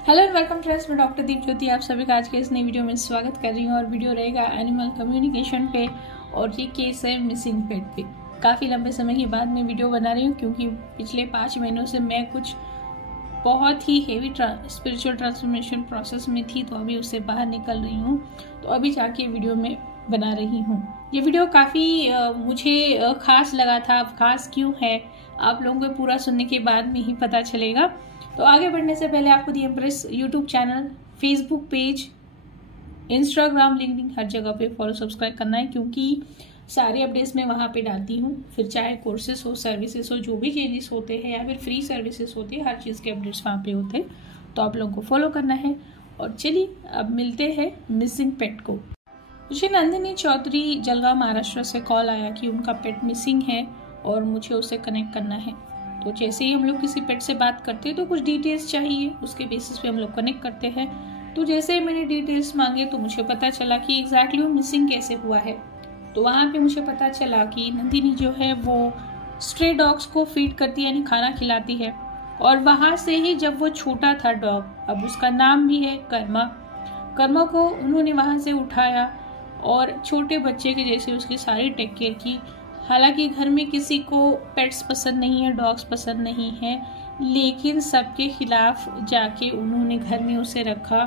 Hello and welcome friends, मैं doctor दीप ज्योति आप सभी का आज के इस नई वीडियो में स्वागत कर रही हूँ। और वीडियो रहेगा एनिमल कम्युनिकेशन पे और ये केस है मिसिंग पेट पे। काफ़ी लंबे समय के बाद मैं वीडियो बना रही हूँ क्योंकि पिछले 5 महीनों से मैं कुछ बहुत ही हेवी स्पिरिचुअल ट्रांसफॉर्मेशन प्रोसेस में थी, तो अभी उससे बाहर निकल रही हूँ, तो अभी जाके वीडियो में बना रही हूँ। ये वीडियो काफ़ी मुझे खास लगा था। खास क्यों है आप लोगों को पूरा सुनने के बाद में ही पता चलेगा। तो आगे बढ़ने से पहले आपको the empress YouTube channel, Facebook page, Instagram, LinkedIn हर जगह पे फॉलो सब्सक्राइब करना है क्योंकि सारे अपडेट्स मैं वहाँ पे डालती हूँ। फिर चाहे कोर्सेस हो, सर्विसेज हो, जो भी चेंजेस होते हैं या फिर फ्री सर्विसेज होती है, हर चीज़ के अपडेट्स वहाँ पे होते हैं, तो आप लोगों को फॉलो करना है। और चलिए अब मिलते हैं मिसिंग पेट को। मुझे नंदिनी चौधरी जलगांव महाराष्ट्र से कॉल आया कि उनका पेट मिसिंग है और मुझे उसे कनेक्ट करना है। तो जैसे ही हम लोग किसी पेट से बात करते हैं तो कुछ डिटेल्स चाहिए, उसके बेसिस पे हम लोग कनेक्ट करते हैं। तो जैसे ही मैंने डिटेल्स मांगे तो मुझे पता चला कि एग्जैक्टली वो मिसिंग कैसे हुआ है। तो वहाँ पे मुझे पता चला कि नंदिनी जो है वो स्ट्रे डॉग्स को फीड करती है, यानी खाना खिलाती है। और वहाँ से ही जब वो छोटा था डॉग, अब उसका नाम भी है कर्मा को उन्होंने वहाँ से उठाया और छोटे बच्चे के जैसे उसकी सारी टेक केयर की। हालांकि घर में किसी को पेट्स पसंद नहीं है, डॉग्स पसंद नहीं है, लेकिन सबके खिलाफ जाके उन्होंने घर में उसे रखा।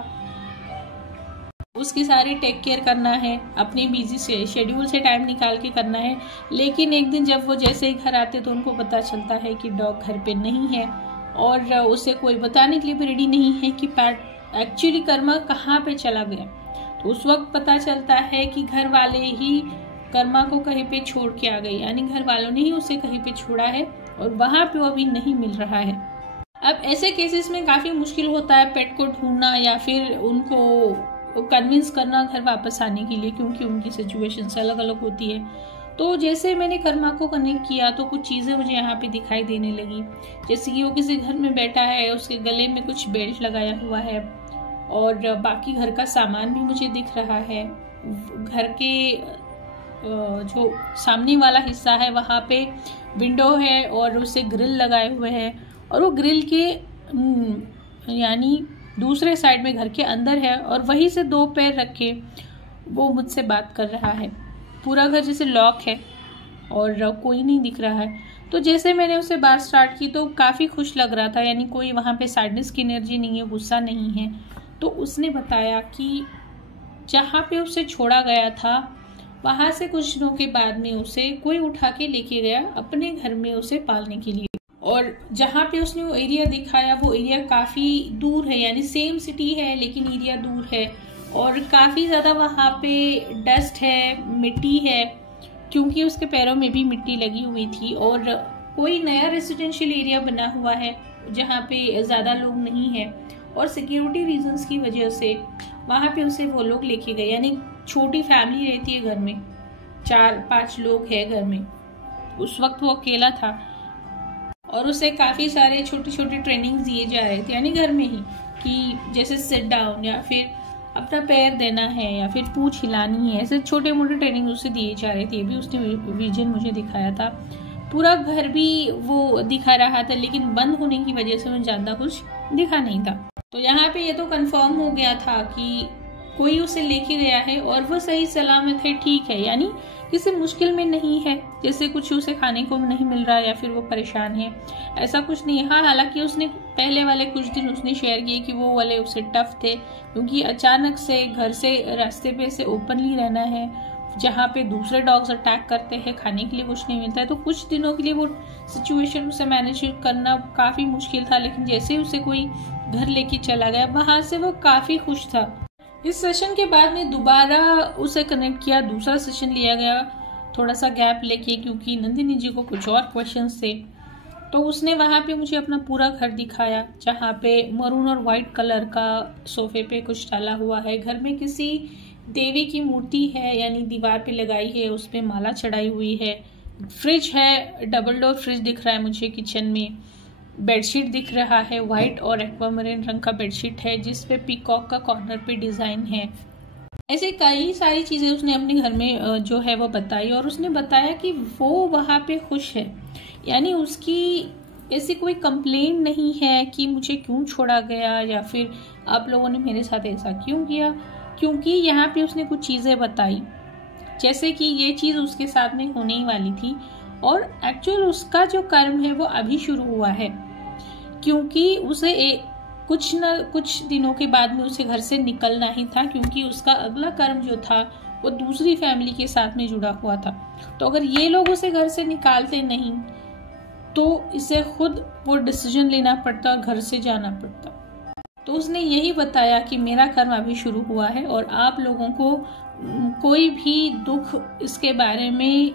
उसकी सारी टेक केयर करना है, अपने बिजी से शेड्यूल से टाइम निकाल के करना है। लेकिन एक दिन जब वो जैसे ही घर आते तो उनको पता चलता है कि डॉग घर पे नहीं है और उसे कोई बताने के लिए भी रेडी नहीं है कि पेट एक्चुअली कर्मा कहाँ पे चला गया। तो उस वक्त पता चलता है कि घर वाले ही कर्मा को कहीं पे छोड़ के आ गए, यानी घर वालों ने ही उसे कहीं पे छोड़ा है और वहां पे वो अभी नहीं मिल रहा है। अब ऐसे केसेस में काफी मुश्किल होता है पेट को ढूंढना या फिर उनको कन्विंस करना घर वापस आने के लिए, क्योंकि उनकी सिचुएशन अलग अलग होती है। तो जैसे मैंने कर्मा को कनेक्ट किया तो कुछ चीजें मुझे यहाँ पे दिखाई देने लगी, जैसे कि वो किसी घर में बैठा है, उसके गले में कुछ बेल्ट लगाया हुआ है और बाकी घर का सामान भी मुझे दिख रहा है। घर के जो सामने वाला हिस्सा है वहाँ पे विंडो है और उसे ग्रिल लगाए हुए हैं और वो ग्रिल के यानी दूसरे साइड में घर के अंदर है और वहीं से 2 पैर रखे वो मुझसे बात कर रहा है। पूरा घर जैसे लॉक है और कोई नहीं दिख रहा है। तो जैसे मैंने उसे बात स्टार्ट की तो काफ़ी खुश लग रहा था, यानी कोई वहाँ पे सैडनेस की एनर्जी नहीं है, गुस्सा नहीं है। तो उसने बताया कि जहाँ पे उसे छोड़ा गया था वहां से कुछ दिनों के बाद में उसे कोई उठा के लेके गया अपने घर में उसे पालने के लिए। और जहाँ पे उसने वो एरिया दिखाया वो एरिया काफी दूर है, यानी सेम सिटी है लेकिन एरिया दूर है और काफी ज्यादा वहाँ पे डस्ट है, मिट्टी है, क्योंकि उसके पैरों में भी मिट्टी लगी हुई थी। और कोई नया रेसिडेंशियल एरिया बना हुआ है जहाँ पे ज्यादा लोग नहीं है और सिक्योरिटी रीजंस की वजह से वहाँ पे उसे वो लोग लेके गए, यानी छोटी फैमिली रहती है घर में, 4-5 लोग हैं घर में। उस वक्त वो अकेला था और उसे काफी सारे छोटे छोटे ट्रेनिंग दिए जा रहे थे, यानी घर में ही, कि जैसे सिट डाउन या फिर अपना पैर देना है या फिर पूंछ हिलानी है, ऐसे छोटे मोटे ट्रेनिंग उसे दिए जा रहे थे। ये भी उसने विजन मुझे दिखाया था। पूरा घर भी वो दिखा रहा था लेकिन बंद होने की वजह से मुझे ज्यादा कुछ दिखा नहीं था। तो यहाँ पे ये तो कंफर्म हो गया था कि कोई उसे लेके गया है और वो सही सलामत है, ठीक है, यानी किसी मुश्किल में नहीं है, जैसे कुछ उसे खाने को नहीं मिल रहा या फिर वो परेशान है, ऐसा कुछ नहीं है। हाँ, हालांकि उसने पहले वाले कुछ दिन उसने शेयर किए कि वो वाले उसे टफ थे क्योंकि अचानक से घर से रास्ते पे से ओपनली रहना है जहाँ पे दूसरे डॉग्स अटैक करते हैं, खाने के लिए कुछ नहीं मिलता है। तो कुछ दिनों के लिए वो सिचुएशन उसे मैनेज करना काफ़ी मुश्किल था, लेकिन जैसे ही उसे कोई घर लेके चला गया वहाँ से वो काफ़ी खुश था। इस सेशन के बाद में दोबारा उसे कनेक्ट किया, दूसरा सेशन लिया गया थोड़ा सा गैप लेके, क्योंकि नंदिनी जी को कुछ और क्वेश्चंस थे। तो उसने वहाँ पे मुझे अपना पूरा घर दिखाया जहाँ पे मरून और वाइट कलर का सोफे पे कुछ डाला हुआ है। घर में किसी देवी की मूर्ति है, यानी दीवार पे लगाई है, उस पे माला चढ़ाई हुई है। फ्रिज है, डबल डोर फ्रिज दिख रहा है मुझे किचन में। बेडशीट दिख रहा है, वाइट और एक्वामरीन रंग का बेडशीट है जिस पे पीकॉक का कॉर्नर पे डिजाइन है। ऐसे कई सारी चीजें उसने अपने घर में जो है वो बताई और उसने बताया कि वो वहाँ पे खुश है, यानी उसकी ऐसी कोई कंप्लेंट नहीं है कि मुझे क्यों छोड़ा गया या फिर आप लोगों ने मेरे साथ ऐसा क्यों किया, क्योंकि यहाँ पे उसने कुछ चीज़ें बताई जैसे कि ये चीज़ उसके साथ में होने ही वाली थी और एक्चुअल उसका जो कर्म है वो अभी शुरू हुआ है, क्योंकि उसे कुछ दिनों के बाद में उसे घर से निकलना ही था, क्योंकि उसका अगला कर्म जो था वो दूसरी फैमिली के साथ में जुड़ा हुआ था। तो अगर ये लोग उसे घर से निकालते नहीं तो इसे खुद वो डिसीजन लेना पड़ता, घर से जाना पड़ता। तो उसने यही बताया कि मेरा कर्म अभी शुरू हुआ है और आप लोगों को कोई भी दुख इसके बारे में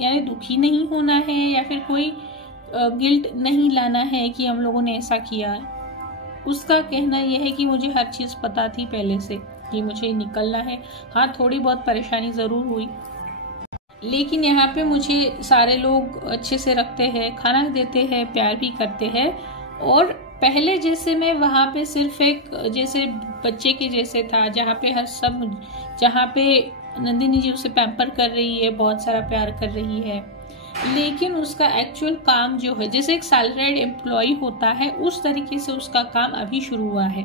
यानी दुखी नहीं होना है या फिर कोई गिल्ट नहीं लाना है कि हम लोगों ने ऐसा किया है। उसका कहना यह है कि मुझे हर चीज़ पता थी पहले से कि मुझे निकलना है। हाँ, थोड़ी बहुत परेशानी ज़रूर हुई, लेकिन यहाँ पे मुझे सारे लोग अच्छे से रखते हैं, खाना देते हैं, प्यार भी करते हैं। और पहले जैसे मैं वहाँ पे सिर्फ एक जैसे बच्चे के जैसे था, जहाँ पे नंदिनी जी उसे पैम्पर कर रही है, बहुत सारा प्यार कर रही है, लेकिन उसका एक्चुअल काम जो है जैसे एक सैलरीड एम्प्लॉय होता है उस तरीके से उसका काम अभी शुरू हुआ है।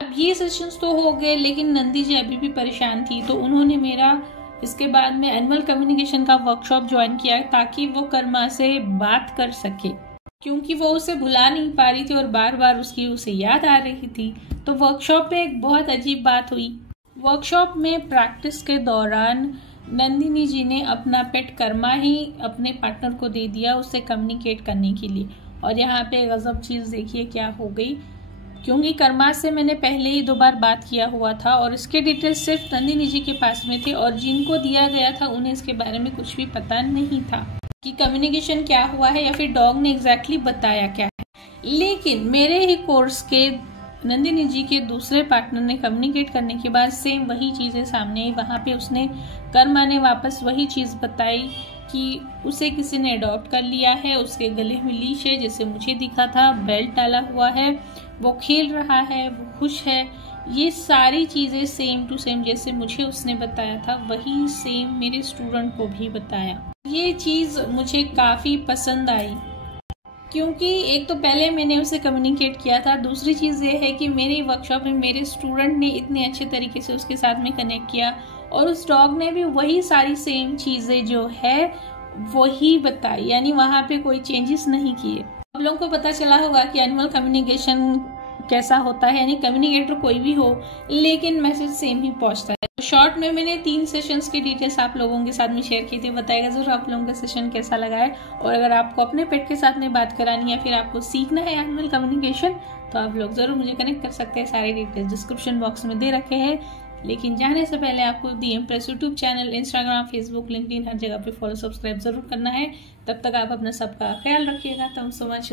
अब ये सेशंस तो हो गए, लेकिन नंदी जी अभी भी परेशान थी, तो उन्होंने मेरा इसके बाद में एनुअल कम्युनिकेशन का वर्कशॉप ज्वाइन किया ताकि वो कर्मा से बात कर सके, क्योंकि वो उसे भुला नहीं पा रही थी और बार बार उसकी उसे याद आ रही थी। तो वर्कशॉप में एक बहुत अजीब बात हुई। वर्कशॉप में प्रैक्टिस के दौरान नंदिनी जी ने अपना पेट कर्मा ही अपने पार्टनर को दे दिया उससे कम्युनिकेट करने के लिए। और यहाँ पे गजब चीज़ देखिए क्या हो गई, क्योंकि कर्मा से मैंने पहले ही 2 बार बात किया हुआ था और इसके डिटेल्स सिर्फ नंदिनी जी के पास में थे और जिनको दिया गया था उन्हें इसके बारे में कुछ भी पता नहीं था कि कम्युनिकेशन क्या हुआ है या फिर डॉग ने एग्जैक्टली बताया क्या है। लेकिन मेरे ही कोर्स के नंदिनी जी के दूसरे पार्टनर ने कम्युनिकेट करने के बाद सेम वही चीज़ें सामने आई। वहाँ पे उसने कर्मा ने वापस वही चीज़ बताई कि उसे किसी ने अडॉप्ट कर लिया है, उसके गले में लीश है जैसे मुझे दिखा था, बेल्ट डाला हुआ है, वो खेल रहा है, वो खुश है। ये सारी चीज़ें सेम टू सेम जैसे मुझे उसने बताया था वही सेम मेरे स्टूडेंट को भी बताया। ये चीज़ मुझे काफ़ी पसंद आई, क्योंकि एक तो पहले मैंने उसे कम्युनिकेट किया था, दूसरी चीज़ ये है कि मेरी वर्कशॉप में मेरे स्टूडेंट ने इतने अच्छे तरीके से उसके साथ में कनेक्ट किया और उस डॉग ने भी वही सारी सेम चीज़ें जो है वही बताई, यानी वहाँ पे कोई चेंजेस नहीं किए। आप लोगों को पता चला होगा कि एनिमल कम्युनिकेशन कैसा होता है, यानी कम्युनिकेटर कोई भी हो लेकिन मैसेज सेम ही पहुँचता है। शॉर्ट में मैंने 3 सेशंस की डिटेल्स आप लोगों के साथ में शेयर की थी। बताइएगा जरूर आप लोगों का सेशन कैसा लगा है, और अगर आपको अपने पेट के साथ में बात करानी है फिर आपको सीखना है एनिमल कम्युनिकेशन तो आप लोग जरूर मुझे कनेक्ट कर सकते हैं। सारे डिटेल्स डिस्क्रिप्शन बॉक्स में दे रखे हैं। लेकिन जाने से पहले आपको the impress YouTube channel, Instagram, Facebook, LinkedIn हर जगह पे फॉलो सब्सक्राइब जरूर करना है। तब तक आप अपना सबका ख्याल रखिएगा। Thanks so much.